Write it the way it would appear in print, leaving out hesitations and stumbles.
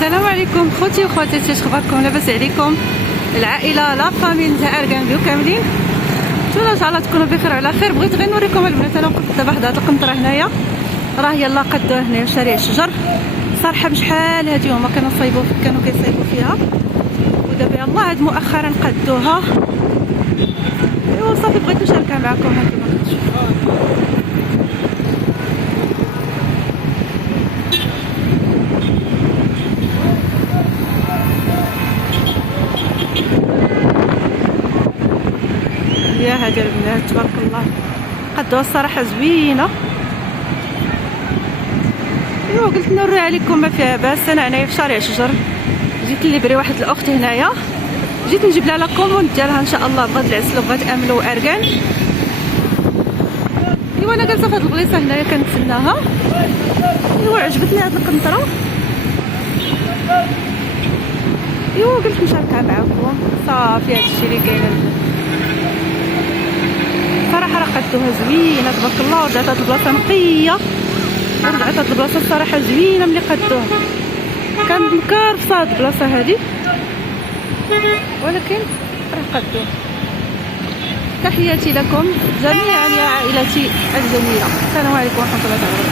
السلام عليكم خوتي وخواتاتي، اش اخباركم؟ لاباس عليكم؟ العائله لا فامي نتاع اركانبيو كاملين نتمنى ان شاء الله تكونوا بخير وعلى خير. بغيت غير نوريكم البنات، انا وقفت دابا حدا هاد القنطره هنايا، راه يلا قدوه هنايا في شارع الشجر. صراحه بشحال هادي هما كانوا كيصايبوا فيها، ودابا يلا هاد مؤخرا قدوها. ايوا صافي بغيت نشاركها معكم كما كتشوفوا. يا هادي البنات تبارك الله قدوها الصراحه زوينه. ايوا قلت نوريها لكم ما فيها باس. انا هنايا في شارع الشجر، جيت ليبري واحد الاخت هنايا، جيت نجيب لها لا كوموند ديالها ان شاء الله، بغات العسل وبغات املو واركان. ايوا انا جالسه في هاد البلايصه هنايا كنتسناها. ايوا عجبتني هاد القنطره، ايوا قلت نشاركها معكم. صافي هادشي اللي كاين صراحه، راه قدوها زوينه تبارك الله، ورجعت هاد البلاصه نقيه، ورجعت هاد البلاصه الصراحه زوينه ملي قدوها. كان مكرفصه هاد البلاصه هادي، ولكن راه قدوها. تحياتي لكم جميعا يا عائلتي الجميله، السلام عليكم ورحمه الله وبركاته.